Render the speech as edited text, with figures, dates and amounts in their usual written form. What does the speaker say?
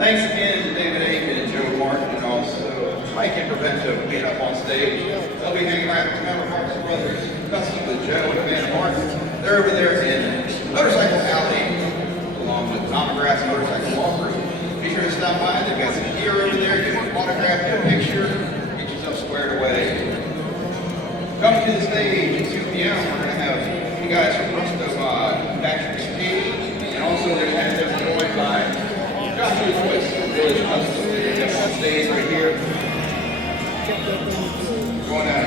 Thanks again to David Aiken and Joe Martin, and also Mike and Prevento being up on stage. They'll be hanging around with Camaro Parks Brothers, Dusty with Joe and Amanda Martin. They're over there in Motorcycle Alley, along with Tom McGrath's Motorcycle Walkthrough. Be sure to stop by. They've got some gear over there. Get an autograph, get a picture, get yourself squared away. Coming to the stage at 2 p.m., we're going to have you guys from Rusto Patrick Speed, and also they're going to have them joined by Joshua Joyce from Village Custom. They're on stage right here. Going out.